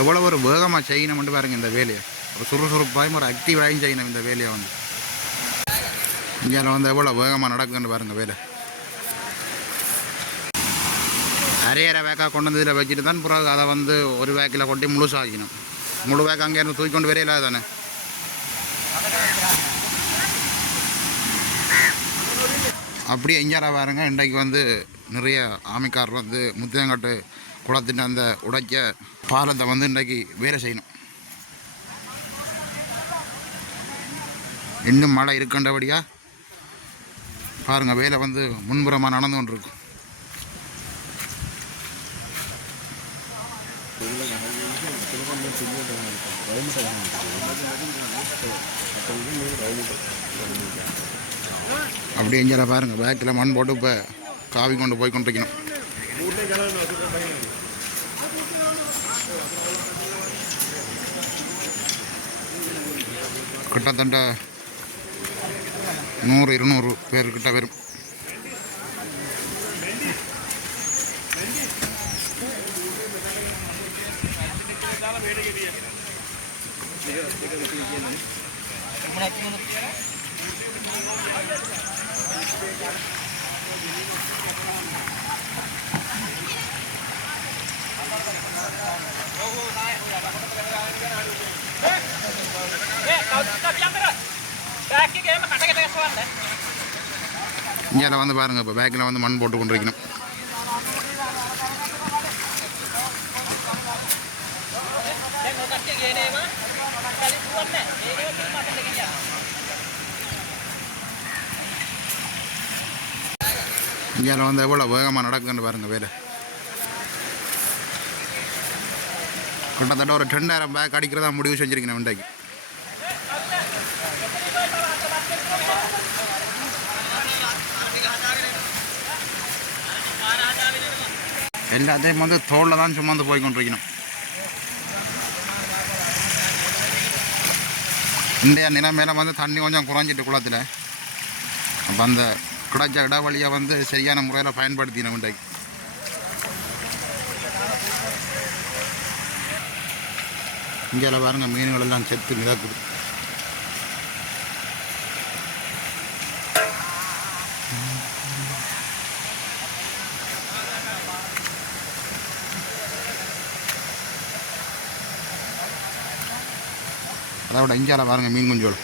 எவ்வளோ ஒரு வேகமாக செய்யணும்னு பாருங்க இந்த வேலையை. ஒரு சுறுசுறுப்பாயும் ஒரு ஆக்டிவாயும் செய்யணும் இந்த வேலையை வந்து. இந்தியாவில் வந்து எவ்வளோ வேகமாக நடக்குன்னு பாருங்க வேலை. அரையரை வேக்காக கொண்டு வந்து இதில் வச்சுட்டு தான் பிறகு அதை வந்து ஒரு வேக்கில் கொட்டி முழுசாக்கணும் முழு வேக்க அங்கே இருந்து தூக்கி கொண்டு வரையில தானே. அப்படியே இஞ்சாரா பாருங்க இன்றைக்கு வந்து நிறைய ஆமைக்காரர் வந்து முத்தியங்கட்டு குளத்தின் அந்த உடைச்ச பாலத்தை வந்து இன்றைக்கு வேலை செய்யணும். இன்னும் மழை இருக்கின்றபடியா? பாருங்க வேலை வந்து முன்புறமாக நடந்து கொண்டிருக்கும். அப்படியே இங்கே பாருங்க பேக்கில் மண் போட்டு இப்போ காவி கொண்டு போய் கொண்டிருக்கணும். കിട്ടത്തണ്ട നൂറ് ഇരുന്നൂറ് പേർ കിട്ട വരും Thank you. இங்கே வந்து பாருங்க இப்போ பேக்கில் வந்து மண் போட்டு கொண்டிருக்கணும். இங்கே வந்து எவ்வளோ வேகமாக நடக்குன்னு பாருங்க வேலை. கிட்டத்தட்ட ஒரு ரெண்டாயிரம் பேக் அடிக்கிறதா முடிவு செஞ்சிருக்கேன் வெண்டைக்கு எல்லாத்தையும் வந்து தோளில் தான் சுமந்து போய் கொண்டிருக்கணும். இன்றைய நிலைமையில வந்து தண்ணி கொஞ்சம் குறைஞ்சிட்டு குளத்தில். அப்போ அந்த கிடைச்ச இடைவெளியை வந்து சரியான முறையில் பயன்படுத்தினோம் இன்றைக்கு. இங்கே பாருங்கள் மீன்கள் எல்லாம் செத்து மிதக்குது. அதோட இஞ்சால பாருங்க மீன் குஞ்சோல்.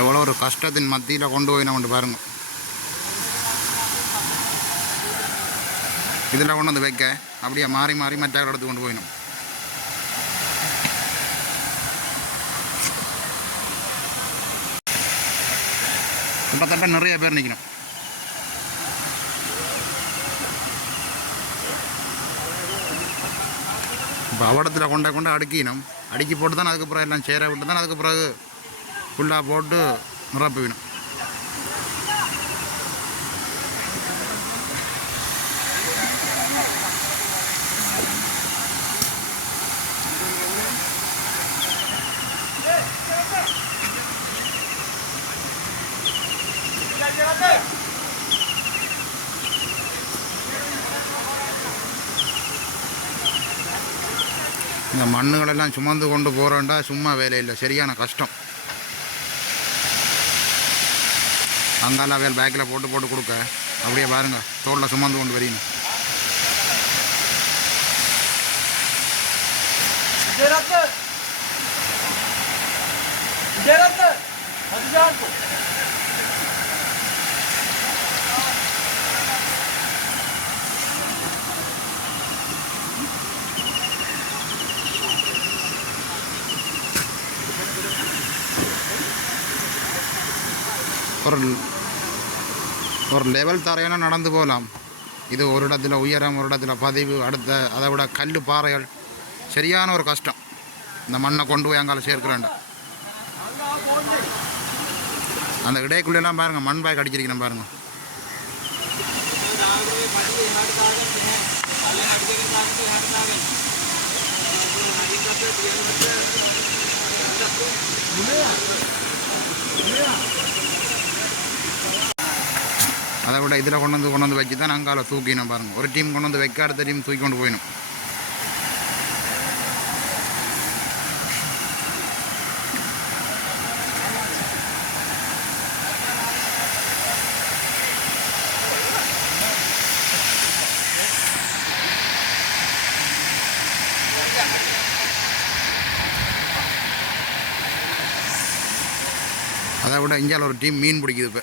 எவ்வளோ ஒரு கஷ்டத்தின் மத்தியில் கொண்டு போய் நம்ம பாருங்க. இதில் கொண்டு வந்து வைக்க. அப்படியே மாறி மாறி மற்ற இடத்துக்கு கொண்டு போயிடும் கிட்டத்தட்ட நிறைய பேர் நிற்கணும் இப்போ அவடத்தில் கொண்ட கொண்டு அடுக்கினோம். அடுக்கி போட்டு தான் அதுக்கு பிறகு எல்லாம் சேர விட்டு தான் அதுக்கு பிறகு ஃபுல்லாக போட்டு நிரப்பிவிடும் இந்த மண்ணுகளெல்லாம் சுமந்து கொண்டு போகிறோண்டா சும்மா வேலை இல்லை சரியான கஷ்டம் அந்தால வேல் பேக்கில் போட்டு போட்டு கொடுக்க அப்படியே பாருங்க தோளில் சுமந்து கொண்டு வரீங்க Gerardo! Gerardo! Hadi Gerardo! ஒரு ஒரு லெவல் தரையான நடந்து போகலாம். இது ஒரு இடத்துல உயரம் ஒரு இடத்துல பதிவு அடுத்த அதை விட கல் பாறைகள். சரியான ஒரு கஷ்டம். இந்த மண்ணை கொண்டு போய் அங்கால சேர்க்கிறேன்டா அந்த இடைக்குள்ளெல்லாம் பாருங்கள் மண் பாய் கடிச்சிருக்கிறேன் Yeah. அதை விட இதில் கொண்டு வந்து கொண்டு வந்து வச்சு தான் அங்கால தூக்கினோம் பாருங்க. ஒரு டீம் கொண்டு வந்து வைக்க அடுத்த டீம் தூக்கி கொண்டு போயிடும். அதை விட இந்தியாவில் ஒரு டீம் மீன் பிடிக்குது இப்போ.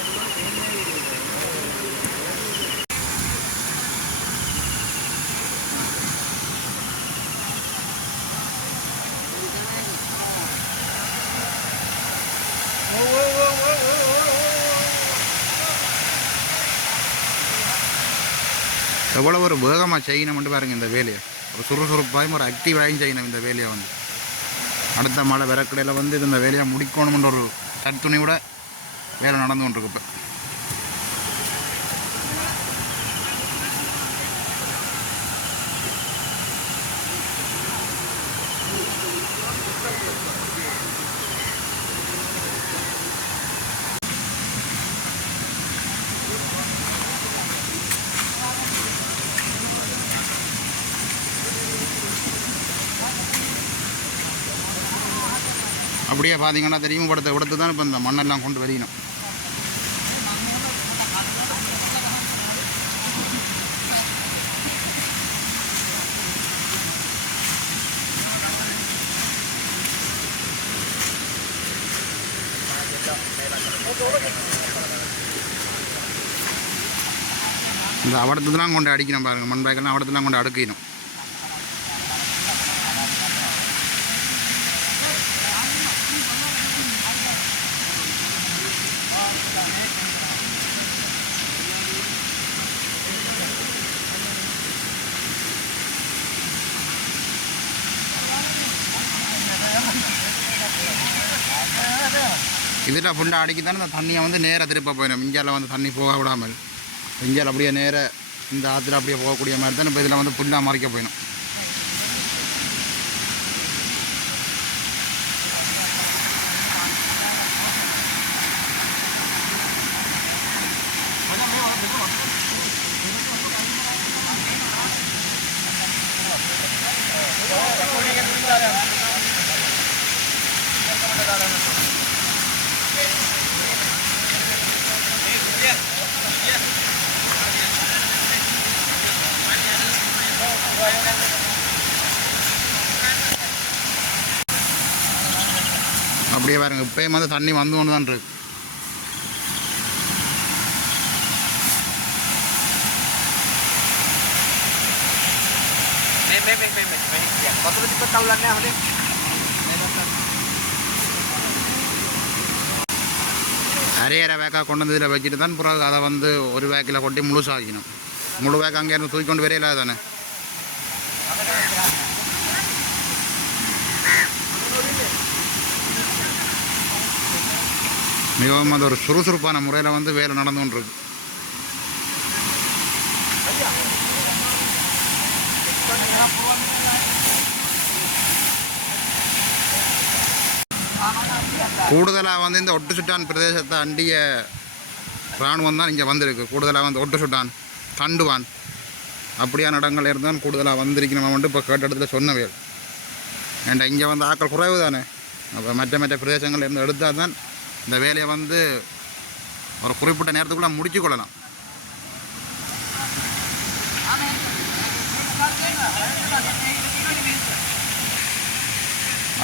எவ்வளோ ஒரு வேகமாக செய்யணும் மட்டும் பாருங்கள் இந்த வேலையை. ஒரு சுறுசுறுப்பாயும் ஒரு ஆக்டிவாயும் செய்யணும் இந்த வேலையை வந்து. அடுத்த மழை விறக்கடையில் வந்து இந்த வேலையை முடிக்கணும்ன்ற ஒரு தனித்துணையோட வேலை நடந்து கொண்டிருக்கு இப்போ. அப்படியே பார்த்தீங்கன்னா தெரியும் படத்தை விடுத்து தான் இப்போ இந்த மண்ணெல்லாம் கொண்டு வரணும் இந்த அவடத்துலாம் கொண்டு அடிக்கணும் பாருங்க மண் பேக்கெல்லாம் அவடத்துலாம் கொண்டு அடுக்கணும் இதில் ஃபுல்லாக அடிக்கத்தானே இந்த தண்ணியை வந்து நேராக திருப்ப போயிடும். இந்தியாவில் வந்து தண்ணி போக விடாமல். இந்தியாவில் அப்படியே நேராக இந்த ஆற்றுல அப்படியே போகக்கூடிய மாதிரி தான் இப்போ இதில் வந்து ஃபுல்லாக மறைக்க போயிடும். அப்படியே பாருங்க. இப்போயும் வந்து தண்ணி வந்து கொண்டு தான் இருக்கு. அரையரை வேக்காக கொண்டு வந்து இதில் வச்சுட்டு தான் பிறகு அதை வந்து ஒரு வேக்கில் கொட்டி முழுசாக்கணும் முழு வேக்க அங்கே இருந்து தூக்கி கொண்டு வரையில தானே? மிகவும் அது ஒரு சுறுசுறுப்பான முறையில் வந்து வேலை நடந்து கொண்டிருக்கு. கூடுதலாக வந்து இந்த ஒட்டு சுட்டான் பிரதேசத்தை அண்டிய இராணுவம் தான் இங்கே வந்திருக்கு. கூடுதலாக வந்து ஒட்டு சுட்டான் தண்டுவான். அப்படியான இடங்கள் இருந்தால் கூடுதலாக வந்திருக்கணும் வந்து இப்போ கேட்ட இடத்துல சொன்னவே ஏன்டா இங்கே வந்து ஆக்கள் குறைவு தானே அப்போ மற்ற மற்ற பிரதேசங்கள் இருந்து எடுத்தால் தான் இந்த வேலையை வந்து ஒரு குறிப்பிட்ட நேரத்துக்குள்ளே முடிச்சு கொள்ளலாம்.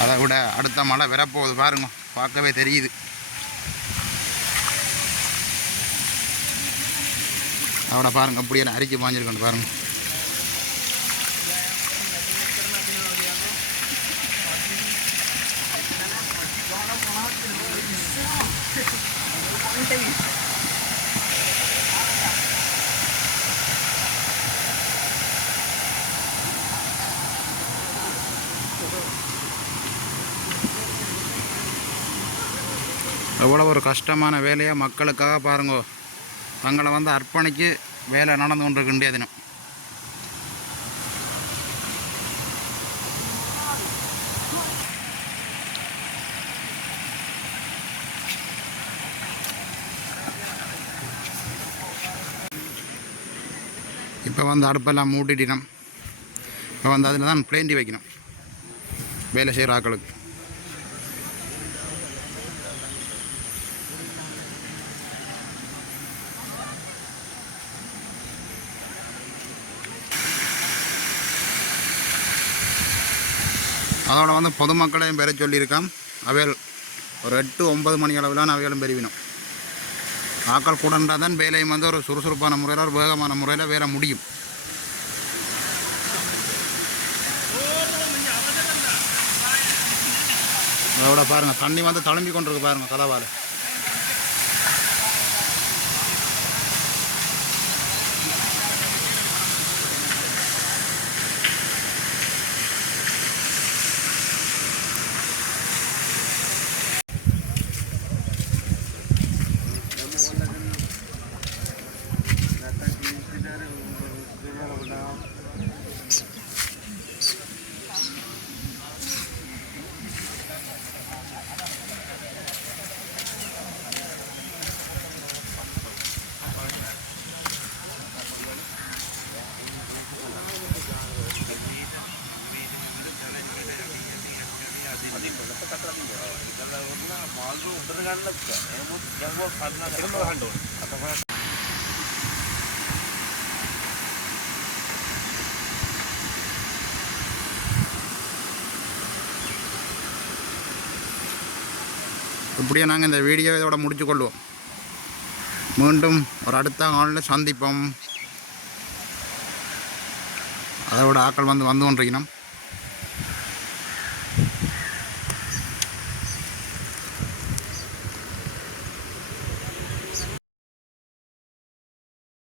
அதை விட அடுத்த மழை வரப்போகுது பாருங்க. பார்க்கவே தெரியுது. அவட பாருங்க அப்படியே அரிச்சு பாஞ்சிருக்கேன் பாருங்க. எவ்வளோ ஒரு கஷ்டமான வேலையை மக்களுக்காக பாருங்க. தங்களை வந்து அர்ப்பணிக்கு வேலை நடந்து கொண்டிருக்கின்றே தினம். இப்போ வந்து அடுப்பெல்லாம் மூட்டிட்டினோம் இப்போ வந்து அதில் தான் பிளேண்டி வைக்கணும். வேலை செய்கிற ஆக்களுக்கு அதோட வந்து பொதுமக்களையும் பெற சொல்லியிருக்கான் அவைகள் ஒரு எட்டு ஒன்பது மணி அளவிலான அவைகளும் பெருவினோம் ஆக்கள் கூடன்றால் தான் வேலையும் வந்து ஒரு சுறுசுறுப்பான முறையில் ஒரு வேகமான முறையில் வேலை முடியும். அதோட பாருங்கள் தண்ணி வந்து தழும்பி கொண்டிருக்கு பாருங்கள் கதவால் இப்படியே நாங்கள் இந்த வீடியோ இதோட முடிச்சு கொள்வோம் மீண்டும் ஒரு அடுத்த நாளில் சந்திப்போம் அதோட ஆக்கள் வந்து வந்து கொண்டிருக்கணும்